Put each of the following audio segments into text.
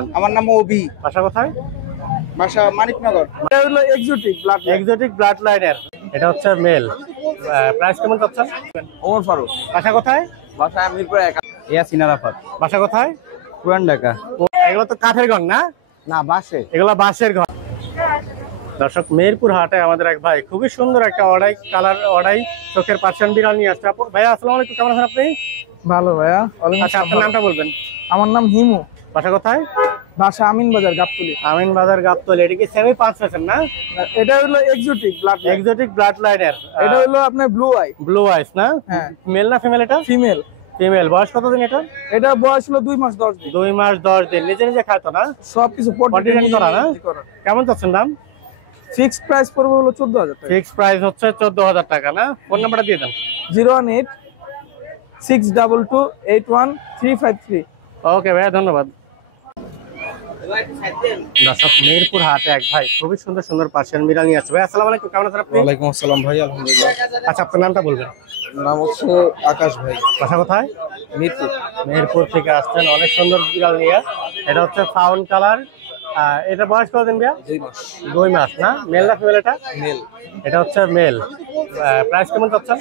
আমার নাম ওবি। বাসা কোথায়? বাসা মানিকনগর। এটা হলো এক্সোটিক ব্লাড লাইনের। এটা হচ্ছে মেল। প্রাইস কেমন চাচ্ছেন? ওমর ফারুক। বাসা কোথায়? বাসা মিরপুর 1। ইয়াসিন আরাফাত। বাসা কোথায়? পুরান ঢাকা। এগুলো তো কাঠের ঘর না? না, বাসে। এগুলো বাঁশের ঘর। দর্শক, মেহেরপুর হাটে আমাদের এক ভাই খুবই সুন্দর একটা অড়াই চোখের পার্সিয়ান বিড়াল নিয়ে আসছে। ভাইয়া আসসালামু আলাইকুম, কেমন আছেন আপনি? ভালো ভাইয়া। আচ্ছা, আপনার নামটা বলবেন। আমার নাম হিমু। বাসা কোথায়? বাসা আমিন বাজার গাবতলী। আমিন বাজার গাবতলী। এটা কি সেমি পাঁচ আছেন না? এটা হলো এক্সোটিক ব্লাড লাইনের। এটা হলো আপনার ব্লু আইস না? হ্যাঁ। মেল না ফিমেল? এটা ফিমেল। ফিমেল। বয়স কতদিন এটা? এটা বয়স হলো 2 মাস 10 দিন। 2 মাস 10 দিন। নিজে নিজে খায় তো না? সবকিছু পটিটেন করা না? কেমন চাচ্ছেন দাম? ফিক্সড প্রাইস পড়বে হলো 14000 টাকা। ফিক্স প্রাইস হচ্ছে 14000 টাকা না? ফোন নাম্বারটা দিয়ে দেন। 018 622 81353। ওকে ভাইয়া, ধন্যবাদ। দর্শক, মেহেরপুর হাটে এক ভাই খুবই সুন্দর সুন্দর পার্সিয়ান বিড়াল নিয়ে আসছে। ভাই আসসালামু আলাইকুম, কেমন আছেন আপনি? ওয়ালাইকুম আসসালাম ভাই, আলহামদুলিল্লাহ। আচ্ছা, আপনার নামটা বলবেন। নাম হচ্ছে আকাশ ভাই। বাসা কোথায়? মিরপুর। মেহেরপুর থেকে আসছেন অনেক সুন্দর বিড়াল নিয়ে। এটা হচ্ছে ফাউন্ড কালার। এটা বয়স কতদিন ভাইয়া? 2 মাস। 2 মাস না? মেল না ফিমেল এটা? মেল। এটা হচ্ছে মেল। প্রাইস কেমন চাচ্ছেন?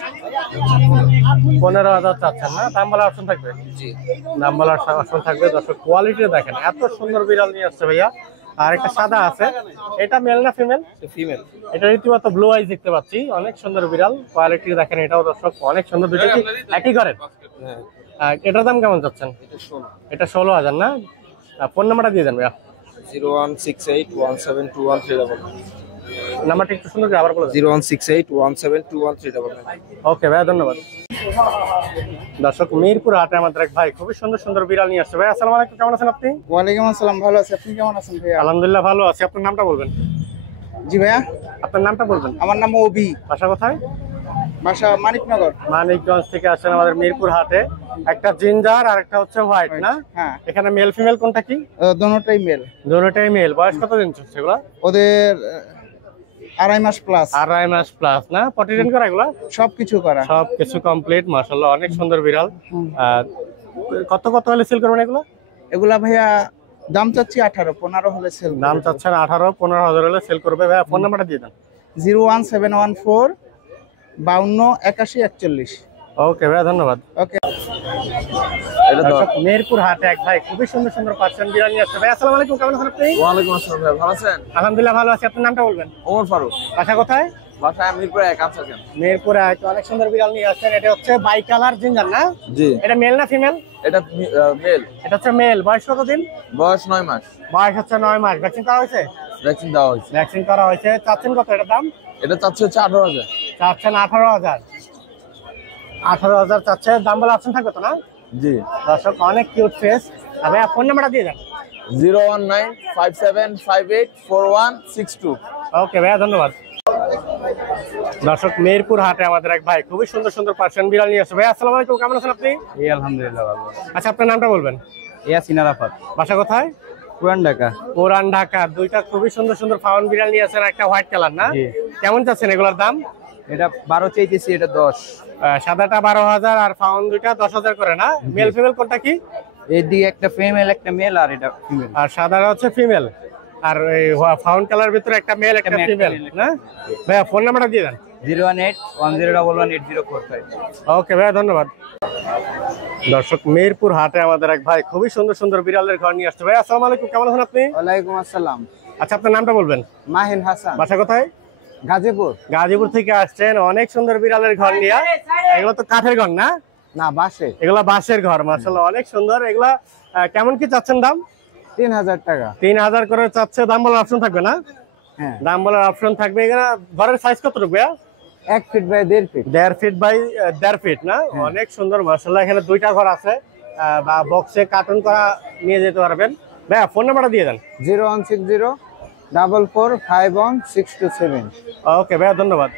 15000 চাচ্ছেন না? দাম বলার অপশন থাকবে? জি। দাম বলার অপশন থাকবে। দর্শক, কোয়ালিটি দেখেন, এত সুন্দর বিড়াল নিয়ে আসছে ভাইয়া। আর একটা সাদা আছে, এটা মেল না ফিমেল? ফিমেল। এটা রীতিমতো ব্লু আইজ দেখতে পাচ্ছি। অনেক সুন্দর বিড়াল, কোয়ালিটি দেখেন। এটাও দর্শক অনেক সুন্দর। দুটো কি একই করেন? হ্যাঁ। এটার দাম কেমন চাচ্ছেন? এটা 16000 না? ফোন নাম্বারটা দিয়ে দেন ভাইয়া। 01681721399। নাম্বারটা একটু সুন্দর করে আবার বলে দেন। 01681721399। ওকে ভাইয়া, ধন্যবাদ। দর্শক, মিরপুর হাটে আমাদের এক ভাই খুবই সুন্দর সুন্দর বিড়াল নিয়ে আসছে। ভাই আসসালামু আলাইকুম, কেমন আছেন আপনি? ওয়ালাইকুম আসসালাম, ভালো আছি। আপনি কেমন আছেন ভাইয়া? আলহামদুলিল্লাহ ভালো আছি। আপনার নামটা বলবেন। জি ভাইয়া। আপনার নামটা বলবেন। আমার নাম ওবি। বাসা কোথায়? বাসা মানিকনগর। মানিকগঞ্জ থেকে আসছেন আমাদের মিরপুর হাটে। একটা জিঞ্জার আর একটা হচ্ছে হোয়াইট না? হ্যাঁ। এখানে মেল ফিমেল কোনটা কি? দোনোটাই মেল। দুটোটাই মেল। বয়স কতদিন সেগুলা? ওদের 2.5 মাস প্লাস। 2.5 মাস প্লাস না? পটিটেন করা এগুলা? সবকিছু করা। সবকিছু কমপ্লিট, মাশাআল্লাহ, অনেক সুন্দর বিড়াল। কত হলে সেল করবেন এগুলো? এগুলা ভাইয়া দাম চাচ্ছি 18-15 হলে সেল। দাম চাচ্ছেন 18-15 হলে সেল করবে। ভাইয়া ফোন নাম্বারটা দিয়ে দেন। 01714 52 81 41। ওকে ভাইয়া, ধন্যবাদ। ওকে। মেহেরপুর হাটে এক ভাই খুবই সুন্দর সুন্দর পার্সিয়ান বিড়াল নিয়ে আসছে। ভাই আসসালামু আলাইকুম, কেমন আছেন আপনি? ওয়ালাইকুম আসসালাম ভাই, ভালো আছেন? আলহামদুলিল্লাহ ভালো আছি। আপনার নামটা বলবেন। ওমর ফারুক। বাসা কোথায়? বাসা মিরপুর 1 আনসারকেন। মেহেরপুরে অনেক সুন্দর বিড়াল নিয়ে আসছেন। এটা হচ্ছে বাই কালার জিঞ্জার না? জি। এটা মেল না ফিমেল? এটা মেল। এটা হচ্ছে মেল। বয়স কতদিন? বয়স 9 মাস। বয়স হচ্ছে 9 মাস। ভ্যাকসিন করা হয়েছে? ভ্যাকসিন দেওয়া হয়েছে। ভ্যাকসিন করা হয়েছে। চাচ্ছেন কত এটার দাম? এটা চাচ্ছে হচ্ছে 18,000। চাচ্ছেন 18,000। 18,000 চাচ্ছে। দাম বলে অপশন থাকবে তো না? জি। দর্শক, অনেক কিউট ফেস। ভাইয়া ফোন নাম্বারটা দিয়ে দেন। 01957584162। ওকে ভাইয়া, ধন্যবাদ। দর্শক, মেহেরপুর হাটে আমাদের এক ভাই খুবই সুন্দর সুন্দর পার্সিয়ান বিড়াল নিয়ে আসছে। ভাই আসসালামু আলাইকুম, কেমন আছেন আপনি? এই আলহামদুলিল্লাহ ভালো। আচ্ছা, আপনার নামটা বলবেন। ইয়াসিন আরাফাত। বাসা কোথায়? পুরান ঢাকা। পুরান ঢাকা। দুইটা খুবই সুন্দর সুন্দর ফাউন্ড বিড়াল নিয়ে আসছেন, একটা হোয়াইট কালার না? কেমন চাচ্ছেন এগুলোর দাম? এটা 12 চাইতেছি, এটা 10। সাদাটা 12,000 আর ফাউন্ড দুইটা 10,000 করে না? মেল ফিমেল কোনটা কি? এদিকে একটা ফিমেল একটা মেল আর এটা ফিমেল। আর সাদাটা হচ্ছে ফিমেল আর এই ফাউন্ড কালার ভিতরে একটা মেল একটা ফিমেল না? ভাইয়া ফোন নাম্বারটা দিয়ে দেন। 01810118045। ওকে ভাইয়া, ধন্যবাদ। দর্শক, মেহেরপুর হাটে আমাদের এক ভাই খুবই সুন্দর সুন্দর বিড়ালের ঘর নিয়ে আসছে। ভাই আসসালামু আলাইকুম, কেমন আছেন আপনি? ওয়ালাইকুম আসসালাম। আচ্ছা, আপনার নামটা বলবেন। মাহিন হাসান। বাসা কোথায়? গাজীপুর। গাজীপুর থেকে আসছেন অনেক সুন্দর বিড়ালের ঘর নিয়ে। এগুলো তো কাঠের ঘর না? না, বাসে। এগুলা বাঁশের ঘর। মাশাআল্লাহ, অনেক সুন্দর। এগুলা কেমন কি চাচ্ছেন দাম? 3000 টাকা। 3000 করে চাচ্ছে। দাম বলার অপশন থাকবে না? হ্যাঁ। দাম বলার অপশন থাকবে। এখানে ঘরের সাইজ কতটুকু ভাইয়া? 1 feet by 1.5 feet. 1.5 feet by 1.5 feet না? অনেক সুন্দর মাশাআল্লাহ। এখানে দুইটা ঘর আছে, বা বক্সে কার্টুন করা নিয়ে যেতে পারবেন। ভাইয়া ফোন নাম্বারটা দিয়ে দেন। 01604451627। ওকে ভাইয়া, ধন্যবাদ।